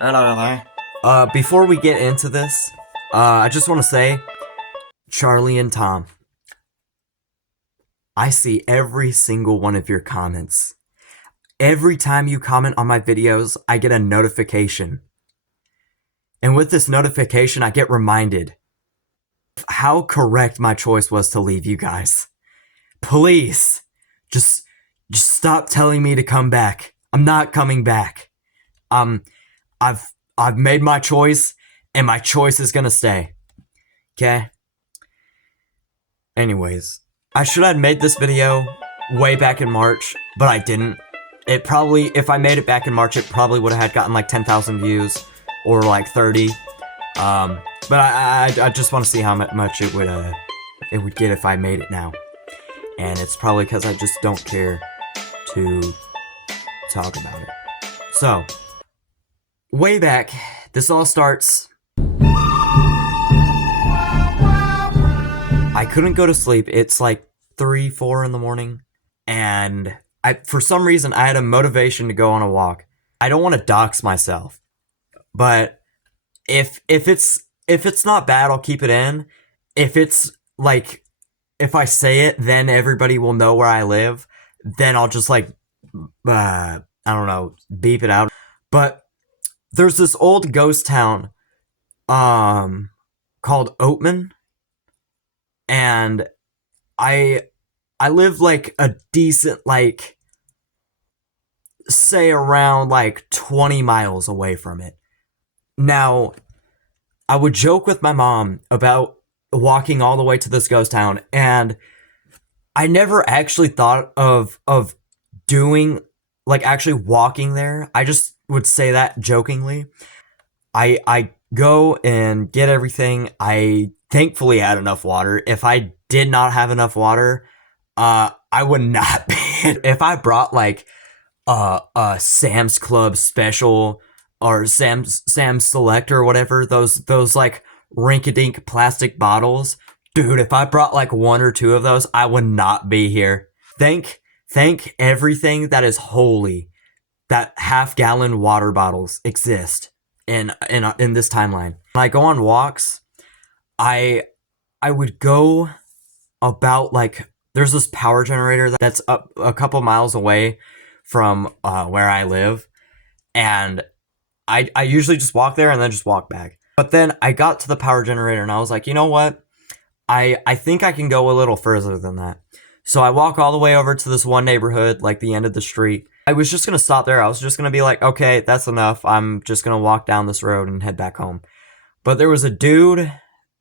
Hello there. Before we get into this, I just want to say, Charlie and Tom, I see every single one of your comments. Every time you comment on my videos, I get a notification. And with this notification, I get reminded of how correct my choice was to leave you guys. Please, just, just stop telling me to come back. I'm not coming back. Um, I've made my choice, and my choice is gonna stay. Okay? Anyways, I should have made this video way back in March, but I didn't. It probably, if I made it back in March, it probably would have had gotten like 10,000 views, or like 30. But I just want to see how much it would get if I made it now. And it's probably because I just don't care to talk about it. So, way back, this all starts. I couldn't go to sleep. It's like 3, 4 in the morning. And for some reason, I had a motivation to go on a walk. I don't want to dox myself. But if it's not bad, I'll keep it in. If it's like, if I say it, then everybody will know where I live. Then I'll just like, I don't know, beep it out. But there's this old ghost town, called Oatman. And I live like a decent, like, say around like 20 miles away from it. Now, I would joke with my mom about walking all the way to this ghost town, and I never actually thought of doing, like, actually walking there. I just would say that jokingly. I go and get everything. I thankfully had enough water. If I did not have enough water, I would not be. If I brought like a Sam's Club special or Sam's Select or whatever, those like rink-a-dink plastic bottles, dude, if I brought like 1 or 2 of those, I would not be here. Thank everything that is holy that half-gallon water bottles exist in this timeline. When I go on walks, I would go about like, there's this power generator that's up a couple miles away from where I live, and I usually just walk there and then just walk back. But then I got to the power generator and I was like, you know what? I think I can go a little further than that. So I walk all the way over to this one neighborhood, like the end of the street. I was just gonna stop there. I was just gonna be like, okay, that's enough. I'm just gonna walk down this road and head back home. But there was a dude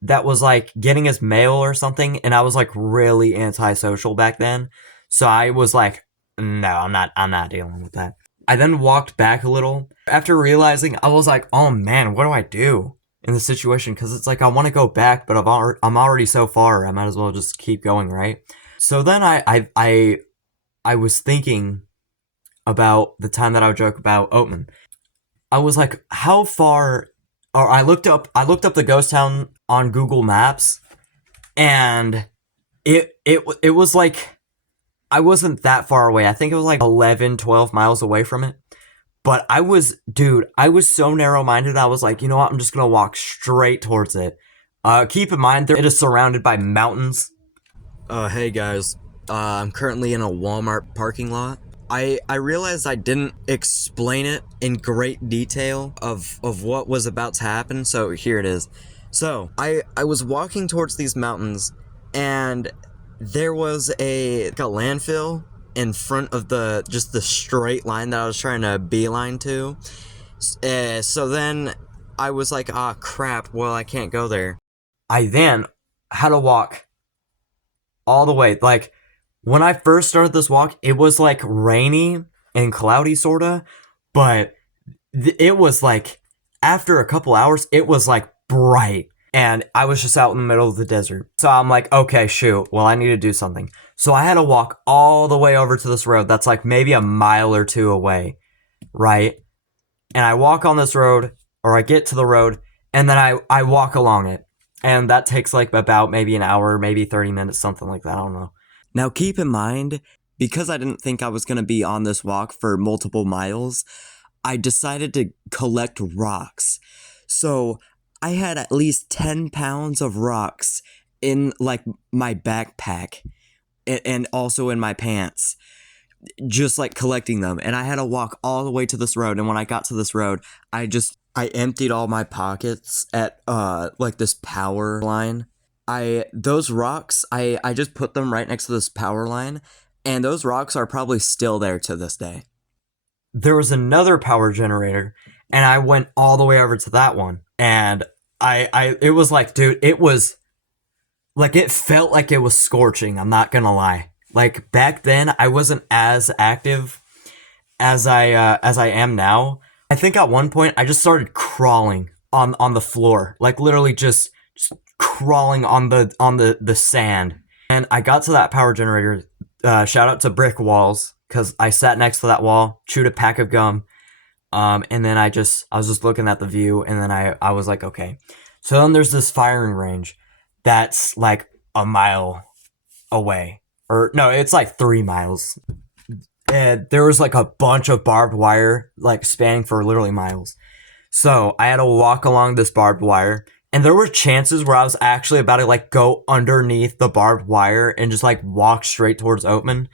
that was like getting his mail or something, and I was like really antisocial back then. So I was like, no, I'm not dealing with that. I then walked back a little. After realizing, I was like, oh man, what do I do in this situation? Because it's like, I want to go back, but I'm already so far. I might as well just keep going, right? So then I was thinking about the time that I would joke about Oatman. I was like, how far? Or I looked up the ghost town on Google Maps, and it was like, I wasn't that far away. I think it was like 11, 12 miles away from it. But I was so narrow-minded. I was like, you know what? I'm just gonna walk straight towards it. Keep in mind, it is surrounded by mountains. Hey guys. I'm currently in a Walmart parking lot. I realized I didn't explain it in great detail of what was about to happen, so here it is. So, I was walking towards these mountains, and there was a landfill in front of the straight line that I was trying to beeline to. So then I was like, ah, crap, well, I can't go there. I then had to walk all the way. Like, when I first started this walk, it was like rainy and cloudy sorta, but it was like, after a couple hours, it was like bright. And I was just out in the middle of the desert. So I'm like, okay, shoot, well, I need to do something. So I had to walk all the way over to this road that's like maybe a mile or 2 away, right? And I walk on this road, or I get to the road, and then I walk along it. And that takes like about maybe an hour, maybe 30 minutes, something like that, I don't know. Now keep in mind, because I didn't think I was going to be on this walk for multiple miles, I decided to collect rocks. So I had at least 10 pounds of rocks in like my backpack and also in my pants, just like collecting them. And I had to walk all the way to this road. And when I got to this road, I emptied all my pockets at like this power line. Those rocks, I just put them right next to this power line, and those rocks are probably still there to this day. There was another power generator, and I went all the way over to that one. And it was like, dude, it was like, it felt like it was scorching. I'm not gonna lie. Like back then, I wasn't as active as I am now. I think at one point I just started crawling on the floor, like literally just crawling on the sand. And I got to that power generator. Shout out to brick walls, because I sat next to that wall, chewed a pack of gum, and then I was just looking at the view, and then I was like, okay. So then there's this firing range that's like a mile away, or no, it's like 3 miles. And there was like a bunch of barbed wire, like spanning for literally miles. So I had to walk along this barbed wire, and there were chances where I was actually about to like go underneath the barbed wire and just like walk straight towards Oatman.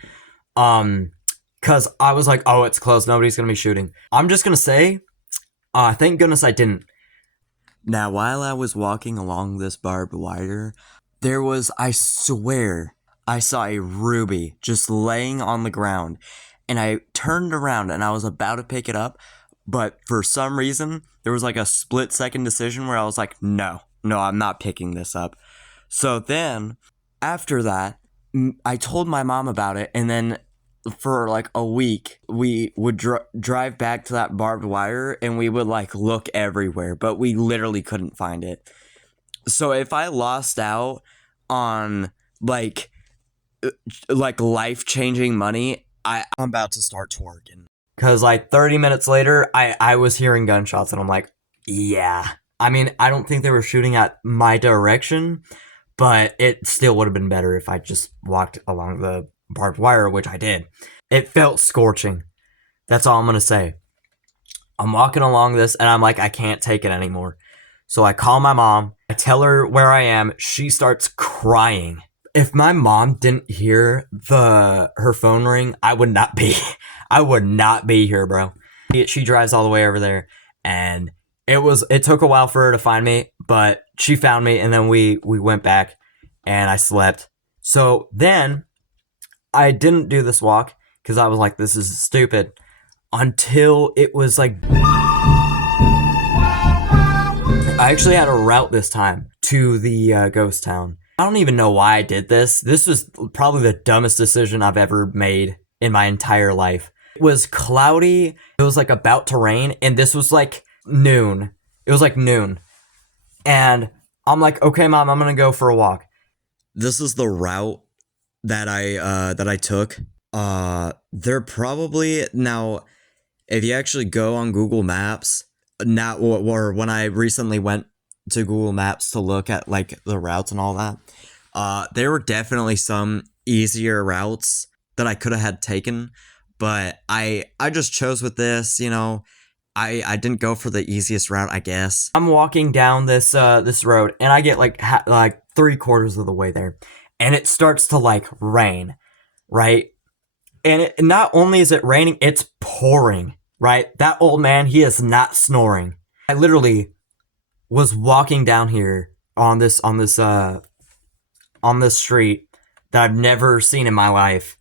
Cause I was like, oh, it's close. Nobody's gonna be shooting. I'm just gonna say, thank goodness I didn't. Now, while I was walking along this barbed wire, there was, I swear, I saw a ruby just laying on the ground, and I turned around and I was about to pick it up, but for some reason, there was like a split-second decision where I was like, no, I'm not picking this up. So then, after that, I told my mom about it, and then for like a week, we would drive back to that barbed wire, and we would like look everywhere, but we literally couldn't find it. So if I lost out on like life-changing money, I'm about to start twerking. Because like 30 minutes later, I was hearing gunshots, and I'm like, yeah. I mean, I don't think they were shooting at my direction, but it still would have been better if I just walked along the barbed wire, which I did. It felt scorching. That's all I'm going to say. I'm walking along this, and I'm like, I can't take it anymore. So I call my mom. I tell her where I am. She starts crying. If my mom didn't hear her phone ring, I would not be here, bro. She drives all the way over there, and it took a while for her to find me, but she found me, and then we went back, and I slept. So then I didn't do this walk because I was like, this is stupid, until it was like, I actually had a route this time to the ghost town. I don't even know why I did this. This was probably the dumbest decision I've ever made in my entire life. It was cloudy. It was like about to rain, and this was like noon. It was like noon. And I'm like, okay, Mom, I'm gonna go for a walk. This is the route that I took. They're probably, now, if you actually go on Google Maps, now, or when I recently went to Google Maps to look at like the routes and all that, there were definitely some easier routes that I could have had taken, but I just chose with this, you know. I didn't go for the easiest route, I guess. I'm walking down this road, and I get like 3/4 of the way there, and it starts to like rain, right? And not only is it raining, it's pouring, right? That old man, he is not snoring. I literally was walking down here on this street that I've never seen in my life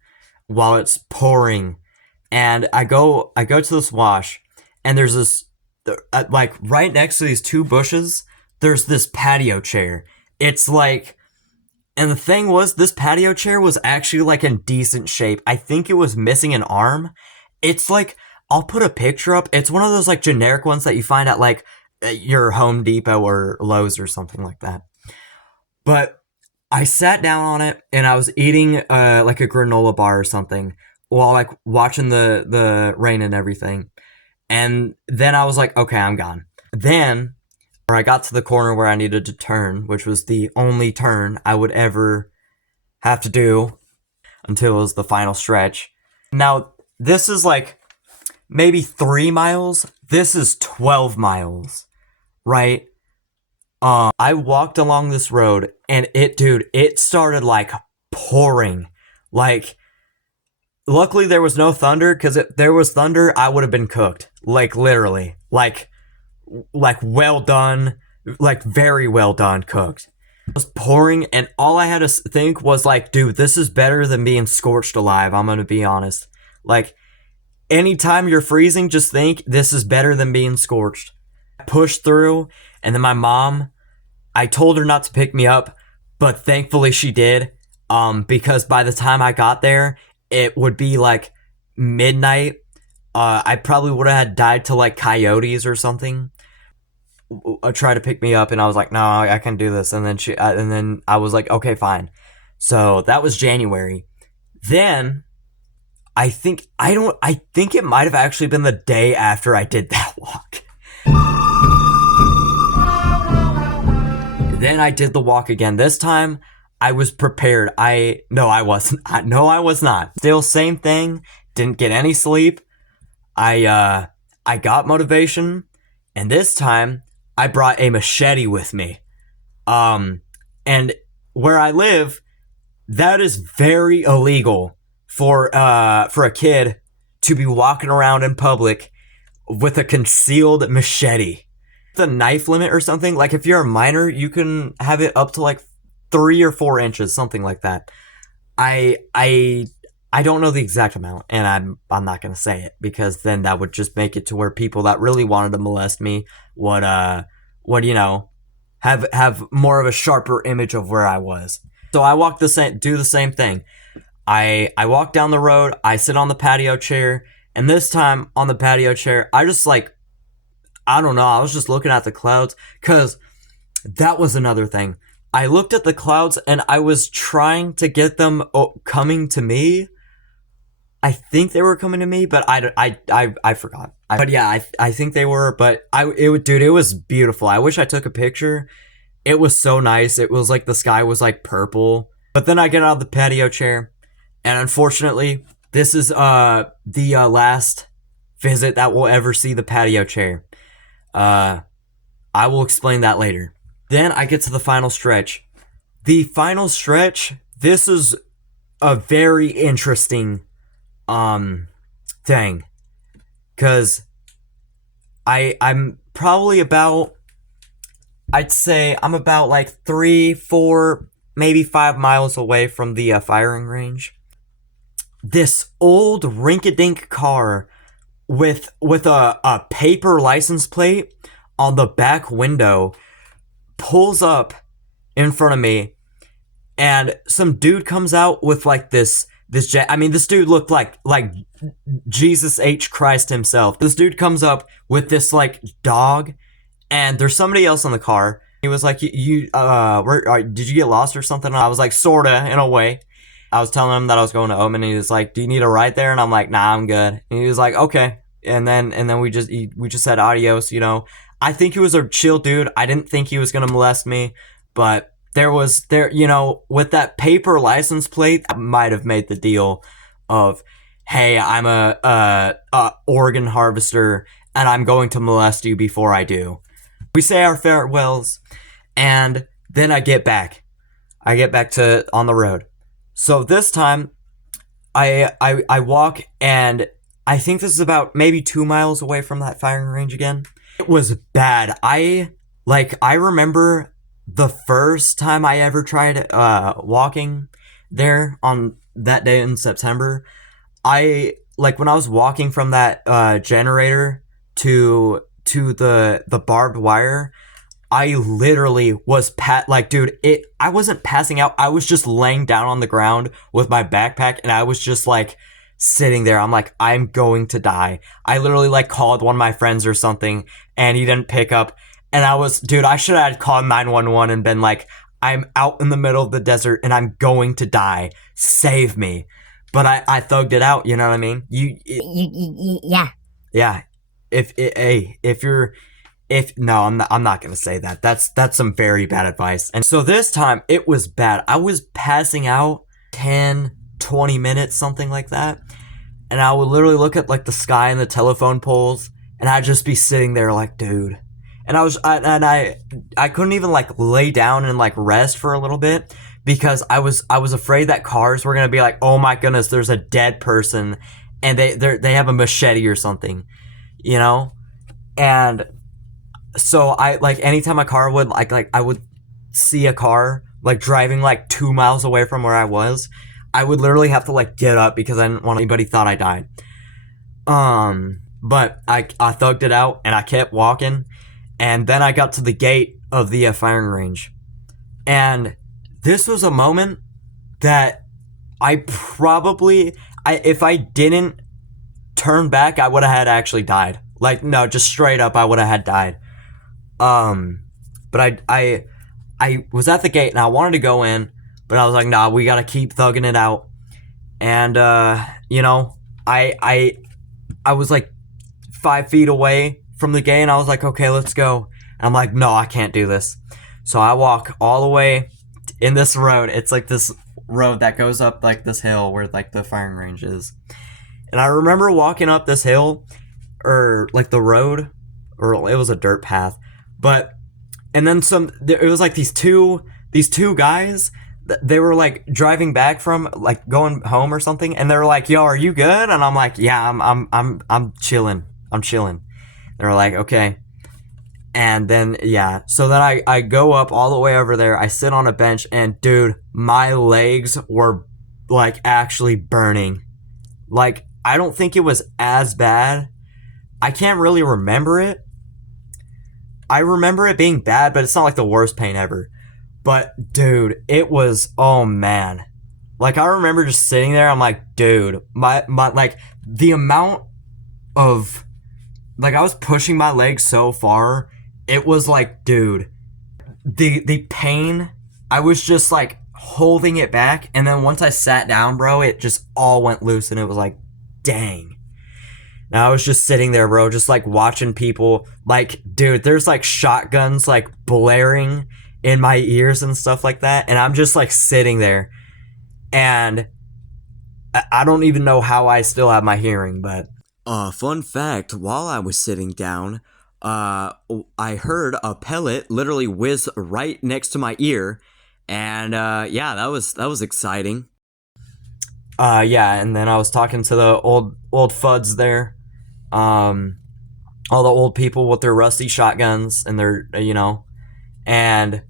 while it's pouring, and I go to this wash, and there's this like right next to these 2 bushes, there's this patio chair. It's like, and the thing was, this patio chair was actually like in decent shape. I think it was missing an arm. It's like, I'll put a picture up. It's one of those like generic ones that you find at like your Home Depot or Lowe's or something like that. But I sat down on it, and I was eating like a granola bar or something while like watching the rain and everything. And then I was like, okay, I'm gone. Then I got to the corner where I needed to turn, which was the only turn I would ever have to do until it was the final stretch. Now, this is like maybe 3 miles. This is 12 miles, right? I walked along this road and it started like pouring. Like, luckily there was no thunder, because if there was thunder, I would have been cooked. Like, literally. Like well done. Like, very well done cooked. It was pouring, and all I had to think was like, dude, this is better than being scorched alive. I'm gonna be honest. Like, anytime you're freezing, just think this is better than being scorched. I pushed through, and then my mom, I told her not to pick me up, but thankfully she did. Because by the time I got there, it would be like midnight. I probably would have had died to like coyotes or something. Try to pick me up, and I was like, no, I can do this. And then I was like, okay, fine. So that was January. Then I think it might have actually been the day after I did that walk. Then I did the walk again. This time I was prepared. No, I wasn't. No, I was not. Still same thing. Didn't get any sleep. I got motivation, and this time I brought a machete with me. And where I live, that is very illegal for a kid to be walking around in public with a concealed machete. The knife limit or something, like if you're a minor, you can have it up to like 3 or 4 inches, something like that. I don't know the exact amount, and I'm not gonna say it, because then that would just make it to where people that really wanted to molest me would have more of a sharper image of where I was. So I do the same thing. I walk down the road, I sit on the patio chair, and this time on the patio chair, I just like, I don't know, I was just looking at the clouds, because that was another thing. I looked at the clouds and I was trying to get them coming to me. I think they were coming to me, but I forgot. But yeah, I think they were, but it was beautiful. I wish I took a picture. It was so nice. It was like the sky was like purple. But then I get out of the patio chair, and unfortunately, this is the last visit that we'll ever see the patio chair. I will explain that later. Then I get to the final stretch. The final stretch, this is a very interesting thing, because I'm probably about, I'd say I'm about like 3, 4, maybe 5 miles away from the firing range. This old rink-a-dink car with a paper license plate on the back window pulls up in front of me, and some dude comes out with like this dude looked like Jesus H. Christ himself. This dude comes up with this like dog, and there's somebody else in the car. He was like, did you get lost or something? And I was like, sorta, in a way. I was telling him that I was going to Oatman, and he was like, do you need a ride there? And I'm like, nah, I'm good. And he was like, okay. And then we just said adios, you know. I think he was a chill dude. I didn't think he was gonna molest me, but with that paper license plate, that might have made the deal of, hey, I'm a organ harvester, and I'm going to molest you before I do. We say our farewells, and then I get back to on the road. So this time, I walk, and I think this is about maybe 2 miles away from that firing range again. It was bad. I remember the first time I ever tried walking there on that day in September. When I was walking from that generator to the barbed wire, I literally was I wasn't passing out. I was just laying down on the ground with my backpack, and I was just like sitting there. I'm like, I'm going to die. I literally like called one of my friends or something, and he didn't pick up. And I should have called 911 and been like, I'm out in the middle of the desert and I'm going to die. Save me. But I thugged it out, you know what I mean? Yeah. Yeah. I'm not gonna say that. That's some very bad advice. And so this time it was bad. I was passing out 10, 20 minutes, something like that. and I would literally look at like the sky and the telephone poles, and I'd just be sitting there like, dude. And I couldn't even like lay down and like rest for a little bit because I was afraid that cars were gonna be like, oh my goodness, there's a dead person, and they have a machete or something, you know. And so I like anytime a car would like I would see a car like driving like 2 miles away from where I was, I would literally have to like get up because I didn't want anybody thought I died. But I thugged it out and I kept walking, and then I got to the gate of the firing range, and this was a moment that if I didn't turn back, I would have had actually died. Like, no, just straight up, I would have had died. But I was at the gate and I wanted to go in, but I was like, nah, we gotta keep thugging it out. And, you know, I was like 5 feet away from the gate and I was like, okay, let's go. And I'm like, no, I can't do this. So I walk all the way in this road. It's like this road that goes up like this hill where like the firing range is. And I remember walking up this hill, or like the road, or it was a dirt path, and then it was like these two guys, they were like driving back from like going home or something, and they were like, yo, are you good? And I'm like, yeah, I'm chilling. They were like, okay. And then, yeah, so then I go up all the way over there, I sit on a bench, and dude, my legs were like actually burning. Like, I don't think it was as bad. I can't really remember it. I remember it being bad, but it's not like the worst pain ever. But dude, it was, oh man. Like, I remember just sitting there, I'm like, dude, my like the amount of, like, I was pushing my legs so far, it was like, dude, the pain, I was just like holding it back, and then once I sat down, bro, it just all went loose, and it was like, dang. And I was just sitting there, bro, just like watching people, like, dude, there's like shotguns like blaring in my ears and stuff like that, and I'm just like sitting there, and I don't even know how I still have my hearing. But fun fact, while I was sitting down, I heard a pellet literally whiz right next to my ear, and yeah, that was exciting. Yeah, and then I was talking to the old fuds there, all the old people with their rusty shotguns and their, you know, and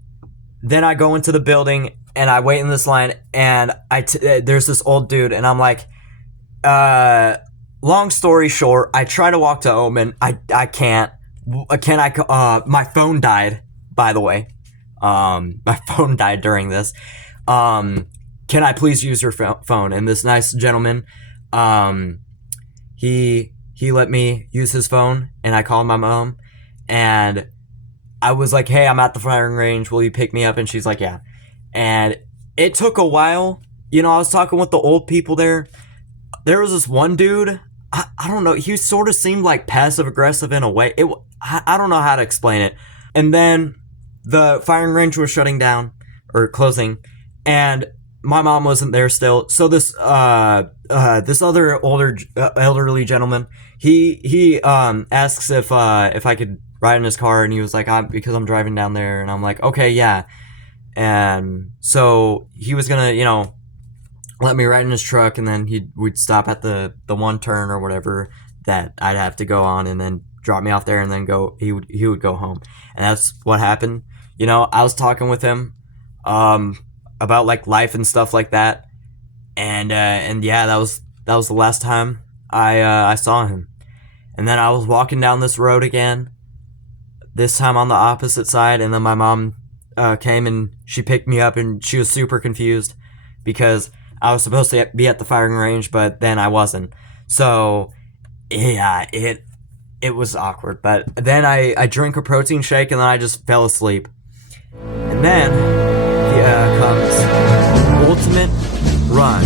then I go into the building and I wait in this line, and there's this old dude, and I'm like, long story short, I try to walk to Oatman, I can't. My phone died, by the way. My phone died during this. Can I please use your phone? And this nice gentleman, he let me use his phone, and I called my mom, and I was like, hey, I'm at the firing range, will you pick me up? And she's like, yeah. And it took a while. You know, I was talking with the old people there. There was this one dude, I don't know, he sort of seemed like passive aggressive in a way. I don't know how to explain it. And then the firing range was shutting down, or closing, and my mom wasn't there still. So this other elderly gentleman, he asks if I could ride in his car, and he was like, because I'm driving down there, and I'm like, okay, yeah. And so he was gonna, you know, let me ride in his truck, and then we'd stop at the one turn or whatever that I'd have to go on, and then drop me off there, and then he would go home. And that's what happened. You know, I was talking with him about like life and stuff like that, and yeah, that was the last time I saw him. And then I was walking down this road again, this time on the opposite side, and then my mom came and she picked me up, and she was super confused because I was supposed to be at the firing range, but then I wasn't. So yeah, it was awkward. But then I drank a protein shake, and then I just fell asleep. And then comes Ultimate Run.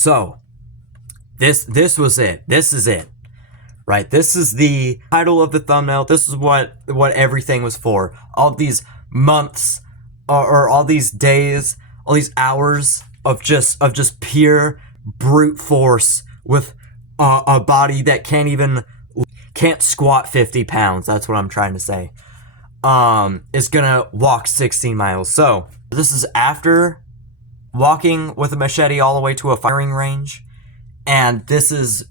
So, this was it. This is it. Right? This is the title of the thumbnail. This is what everything was for. All these months or all these days, all these hours of just pure brute force with a body that can't squat 50 pounds. That's what I'm trying to say. Is gonna walk 16 miles. So this is after walking with a machete all the way to a firing range, and this is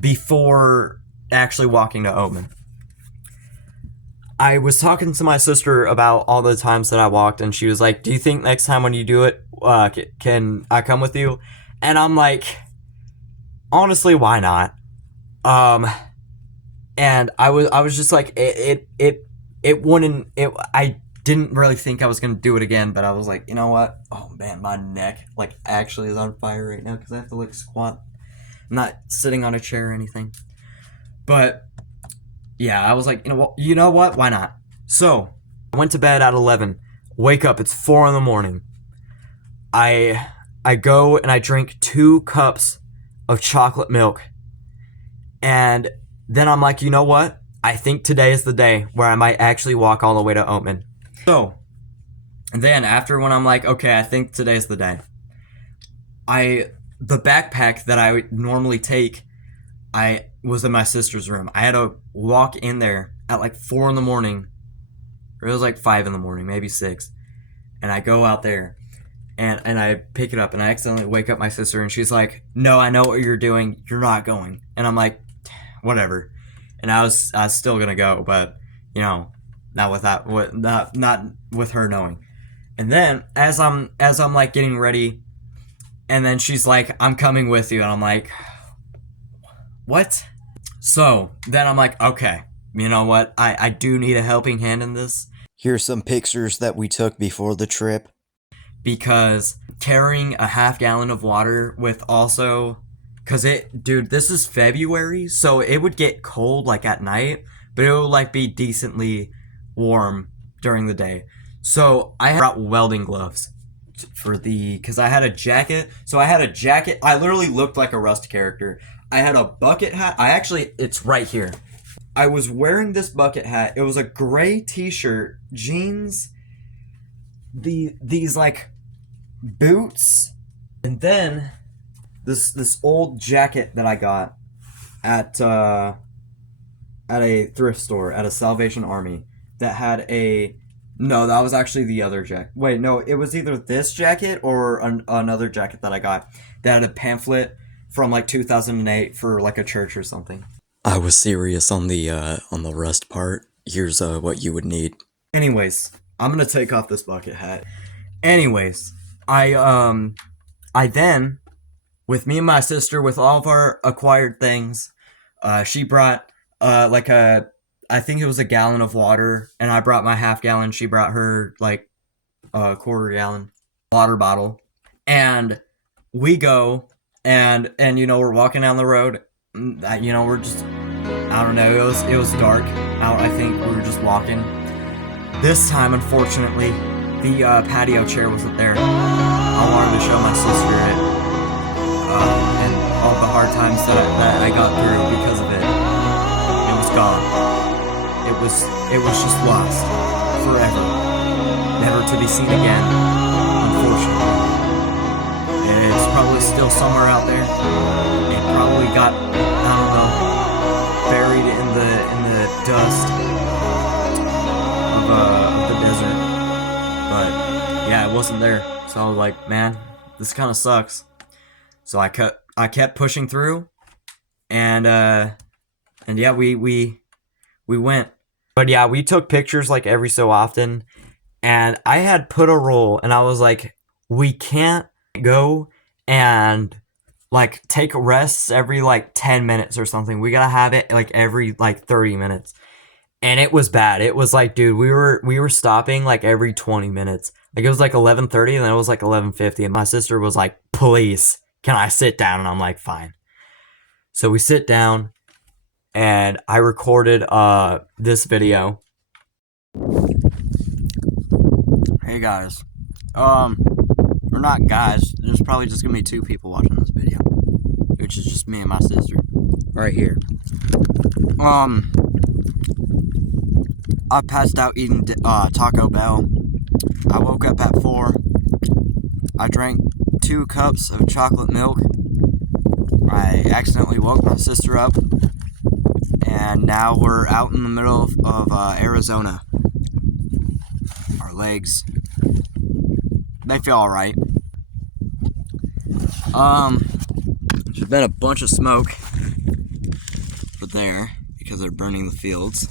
before actually walking to Oatman. I was talking to my sister about all the times that I walked, and she was like, do you think next time when you do it, can I come with you? And I'm like, honestly, why not? And I was just like, it wouldn't, I didn't really think I was gonna do it again, but I was like, you know what? Oh man, my neck like actually is on fire right now because I have to like squat. I'm not sitting on a chair or anything. But yeah, I was like, you know what? Why not? So I went to bed at 11. Wake up, it's 4 in the morning. I go and I drink 2 cups of chocolate milk. And then I'm like, you know what? I think today is the day where I might actually walk all the way to Oatman. So, and then after when I'm like, okay, I think today's the day. The backpack that I would normally take, I was in my sister's room. I had to walk in there at like 4 in the morning. Or it was like 5 in the morning, maybe 6. And I go out there and I pick it up and I accidentally wake up my sister and she's like, no, I know what you're doing. You're not going. And I'm like, whatever. And I was still gonna go, but not with her knowing. And then as I'm like getting ready, and then she's like, I'm coming with you. And I'm like, what? So then I'm like, okay, you know what? I do need a helping hand in this. Here's some pictures that we took before the trip. Because carrying a half gallon of water with also, dude, this is February, so it would get cold like at night, but it would like be decently warm during the day. So I brought welding gloves because I had a jacket. So I had a jacket. I literally looked like a Rust character. I had a bucket hat. It's right here. I was wearing this bucket hat. It was a gray t-shirt, jeans, these like boots, and then this old jacket that I got at a thrift store at a Salvation Army that had no, that was actually the other jacket. Wait, no, it was either this jacket or another jacket that I got that had a pamphlet from like 2008 for like a church or something. I was serious on the rust part. Here's what you would need. Anyways, I'm gonna take off this bucket hat. Anyways, I then, with me and my sister, with all of our acquired things, she brought I think it was a gallon of water, and I brought my half gallon. She brought her like a quarter gallon water bottle, and we go and we're walking down the road. We're just, I don't know. It was dark out. I think we were just walking. This time, unfortunately, the patio chair wasn't there. I wanted to show my sister it, and all the hard times that I got through because of it. It was gone. It was just lost forever, never to be seen again. Unfortunately, it's probably still somewhere out there. It probably got, I don't know, buried in the dust of the desert. But yeah, it wasn't there. So I was like, man, this kind of sucks. So I kept pushing through, and yeah, we went. But yeah, we took pictures like every so often, and I had put a rule, and I was like, we can't go and like take rests every like 10 minutes or something. We gotta have it like every like 30 minutes. And it was bad. It was like, dude, we were stopping like every 20 minutes. Like it was like 11:30 and then it was like 11:50, and my sister was like, please, can I sit down? And I'm like, fine. So we sit down, and I recorded this video. Hey guys. or not guys, there's probably just gonna be 2 people watching this video, which is just me and my sister, right here. I passed out eating Taco Bell. I woke up at 4. I drank 2 cups of chocolate milk. I accidentally woke my sister up, and now we're out in the middle of Arizona. Our legs, they feel alright. There's been a bunch of smoke over there because they're burning the fields.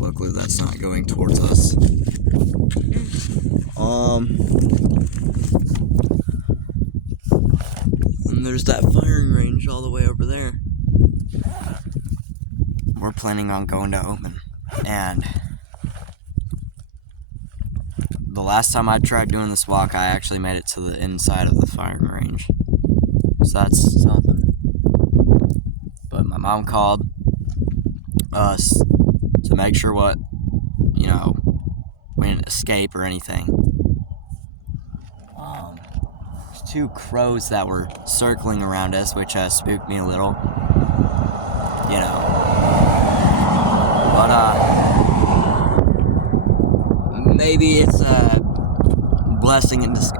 Luckily that's not going towards us. And there's that firing range all the way over there. We're planning on going to Oatman, and the last time I tried doing this walk, I actually made it to the inside of the firing range. So that's something. But my mom called us to make sure we didn't escape or anything. There's 2 crows that were circling around us, which spooked me a little. But maybe it's a blessing in disguise.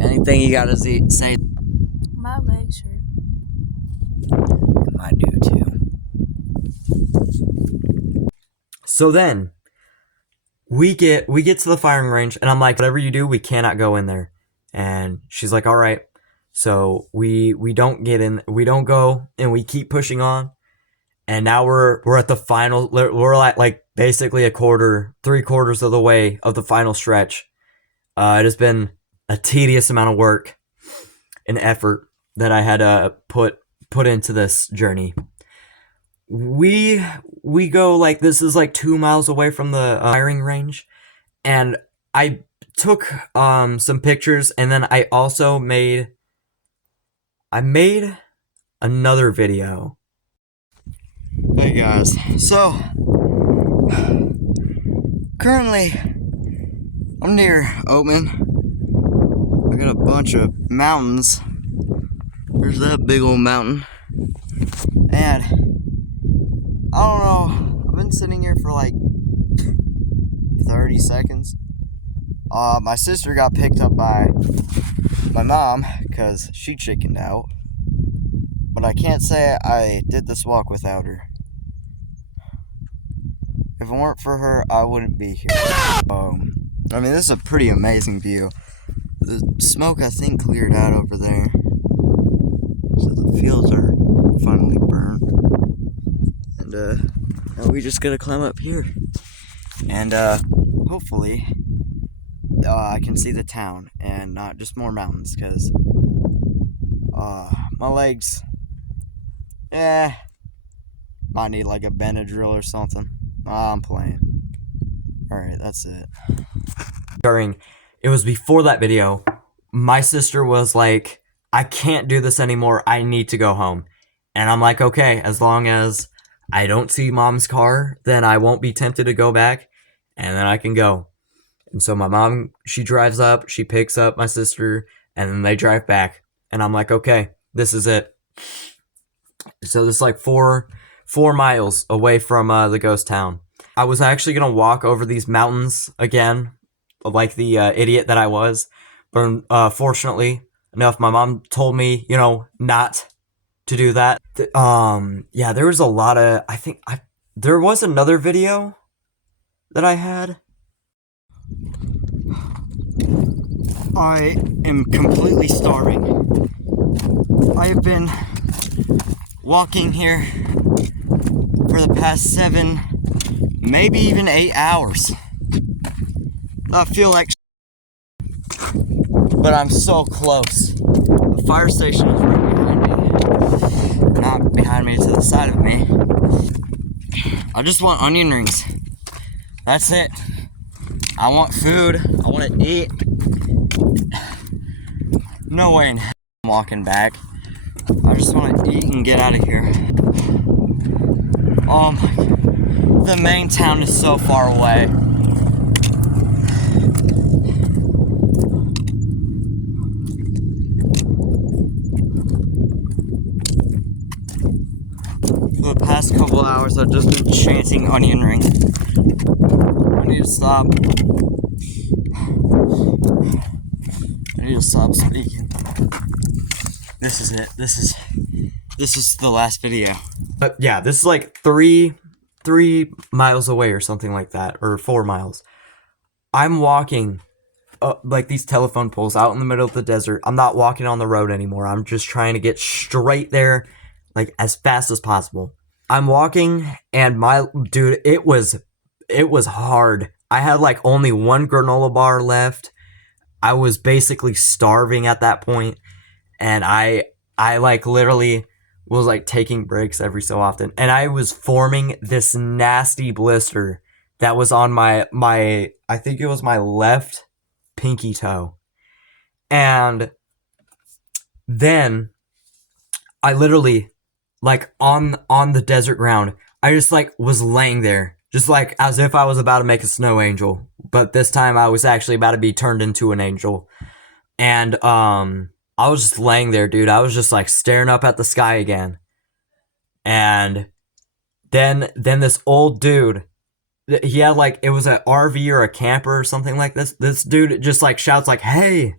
Anything you gotta say? My legs hurt. Mine do too. So then we get to the firing range, and I'm like, whatever you do, we cannot go in there. And she's like, all right. So we don't get in, we don't go, and we keep pushing on. And now we're at the final. We're at like basically 3/4 of the way of the final stretch. It has been a tedious amount of work and effort that I had to put into this journey. We go like, this is like 2 miles away from the firing range, and I took some pictures, and then I also made another video. Hey guys, so currently I'm near Oatman. I got a bunch of mountains. There's that big old mountain, and I don't know, I've been sitting here for like 30 seconds. My sister got picked up by my mom because she chickened out. But I can't say I did this walk without her. If it weren't for her, I wouldn't be here. I mean, this is a pretty amazing view. The smoke, I think, cleared out over there. So the fields are finally burnt. And now we just gotta climb up here. And hopefully I can see the town and not just more mountains, because my legs, might need like a Benadryl or something. I'm playing. Alright, that's it. It was before that video, my sister was like, I can't do this anymore, I need to go home. And I'm like, okay, as long as I don't see mom's car, then I won't be tempted to go back, and then I can go. And so my mom, she drives up, she picks up my sister, and then they drive back. And I'm like, okay, this is it. So this is like 4 miles away from the ghost town. I was actually going to walk over these mountains again, like the idiot that I was. But fortunately enough, my mom told me, not to do that. Yeah, there was a lot of, there was another video that I had. I am completely starving. I have been walking here for the past 7, maybe even 8 hours. I feel like but I'm so close. The fire station is right behind me. Not behind me, to the side of me. I just want onion rings. That's it. I want food. I want to eat. No way in hell I'm walking back. I just want to eat and get out of here. Oh my God. The main town is so far away. last couple hours I've just been chanting onion ring. I need to stop. I need to stop speaking. This is it. This is the last video. But yeah, this is like 3 miles away or something like that, or 4 miles. I'm walking like these telephone poles out in the middle of the desert. I'm not walking on the road anymore. I'm just trying to get straight there, like as fast as possible. I'm walking, and dude, it was hard. I had like only one granola bar left. I was basically starving at that point, and I like literally was like taking breaks every so often, and I was forming this nasty blister that was on my I think it was my left pinky toe. And then I literally, like, on the desert ground, I just like was laying there just like as if I was about to make a snow angel, but this time I was actually about to be turned into an angel. And I was just laying there, dude. I was just like staring up at the sky again. And then this old dude, he had like, it was an RV or a camper or something like this. This dude just like shouts like, "Hey,"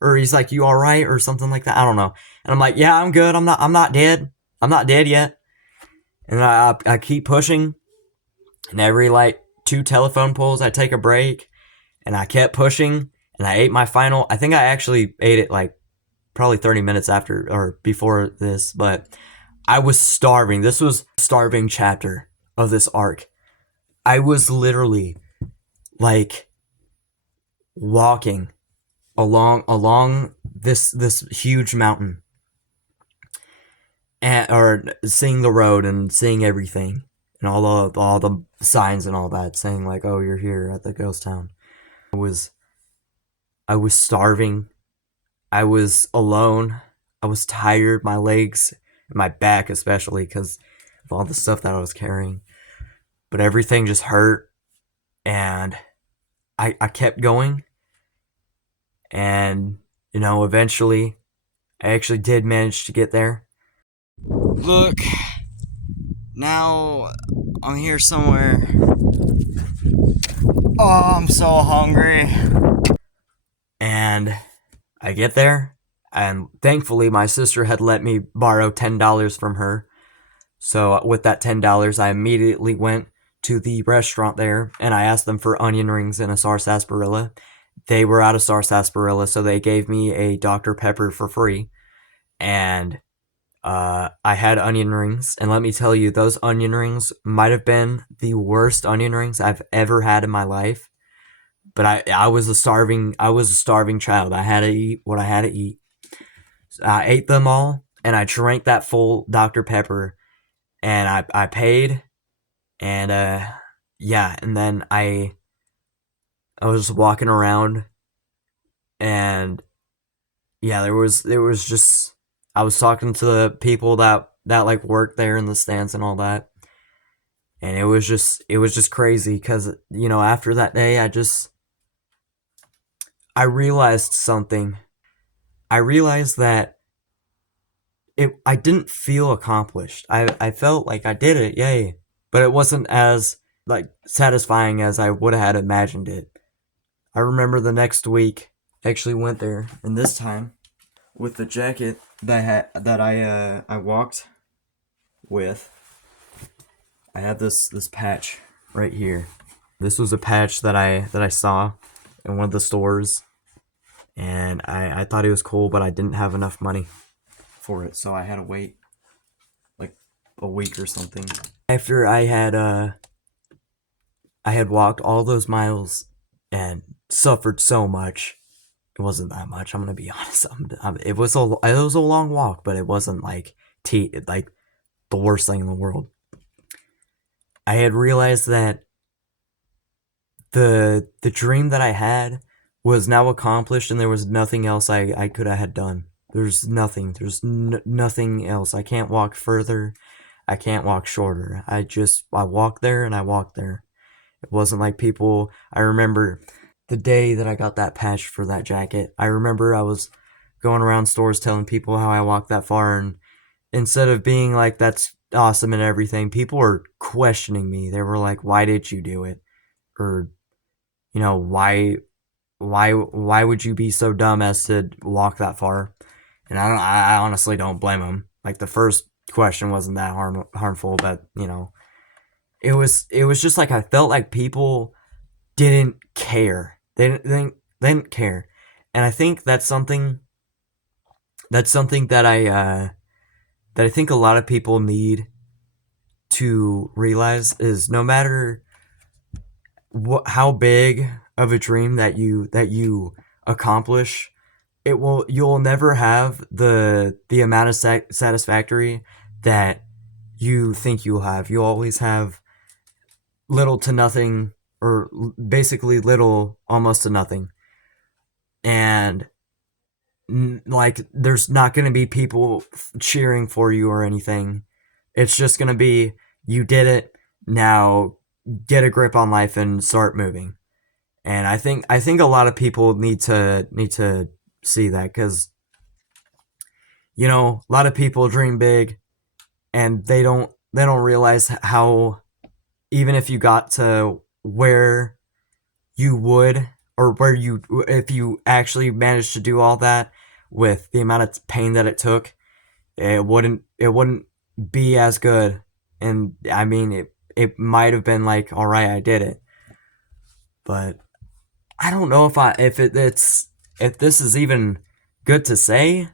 or he's like, "You all right?" or something like that. I don't know. And I'm like, "Yeah, I'm good. I'm not dead. I'm not dead yet." And I keep pushing, and every like 2 telephone poles I take a break, and I kept pushing, and I ate my final. I think I actually ate it like probably 30 minutes after or before this, but I was starving. This was a starving chapter of this arc. I was literally like walking along this huge mountain, and or seeing the road and seeing everything and all the signs and all that saying like, "Oh, you're here at the ghost town." I was starving. I was alone. I was tired. My legs and my back especially because of all the stuff that I was carrying. But everything just hurt, and I kept going, and eventually I actually did manage to get there. Look, now I'm here somewhere. Oh, I'm so hungry. And I get there, and thankfully my sister had let me borrow $10 from her. So with that $10, I immediately went to the restaurant there, and I asked them for onion rings and a sarsaparilla. They were out of sarsaparilla, so they gave me a Dr. Pepper for free. And I had onion rings, and let me tell you, those onion rings might have been the worst onion rings I've ever had in my life. But I was a starving child. I had to eat what I had to eat. So I ate them all, and I drank that full Dr. Pepper, and I paid. And yeah, and then I was just walking around, and yeah, there was just, I was talking to the people that like worked there in the stands and all that, and it was just crazy because after that day I realized something. I realized that I didn't feel accomplished. I felt like I did it, yay. But it wasn't as like satisfying as I would have had imagined it. I remember the next week I actually went there, and this time with the jacket that I walked with, I had this patch right here. This was a patch that I saw in one of the stores, and I thought it was cool, but I didn't have enough money for it, so I had to wait like a week or something. After I had walked all those miles and suffered so much. It wasn't that much, I'm gonna be honest. It was a long walk, but it wasn't like like the worst thing in the world. I had realized that the dream that I had was now accomplished, and there was nothing else I could have had done. There's nothing. There's nothing else. I can't walk further. I can't walk shorter. I walked there, and I walked there. It wasn't like people. I remember the day that I got that patch for that jacket. I remember I was going around stores telling people how I walked that far, and instead of being like, "That's awesome and everything, people were questioning me. They were like, "Why did you do it?" Or, why would you be so dumb as to walk that far? And I honestly don't blame them. Like, the first question wasn't that harmful, but it was just like I felt like people didn't care. They didn't care, and I think that's something that I think a lot of people need to realize is no matter how big of a dream that you accomplish, you'll never have the amount of satisfactory that you think you'll have. You'll always have little to nothing, or basically little almost to nothing, and like there's not going to be people cheering for you or anything. It's just going to be, you did it, now get a grip on life and start moving. And I think a lot of people need to see that, cuz a lot of people dream big, and they don't realize how, even if you got to where you would, or where you if you actually managed to do all that with the amount of pain that it took, it wouldn't be as good. And I mean, it might have been like, all right, I did it, but I don't know if this is even good to say.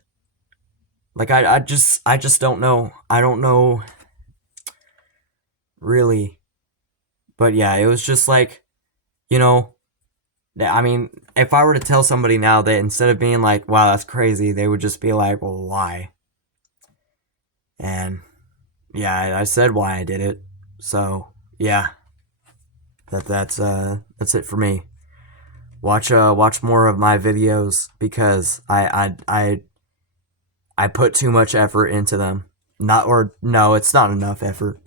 Like, I just don't know. I don't know really. But yeah, it was just like, you know, I mean, if I were to tell somebody now, that instead of being like, wow, that's crazy, they would just be like, well, why? And yeah, I said why I did it. So yeah, that's it for me. Watch more of my videos, because I put too much effort into them. Not or no, it's not enough effort.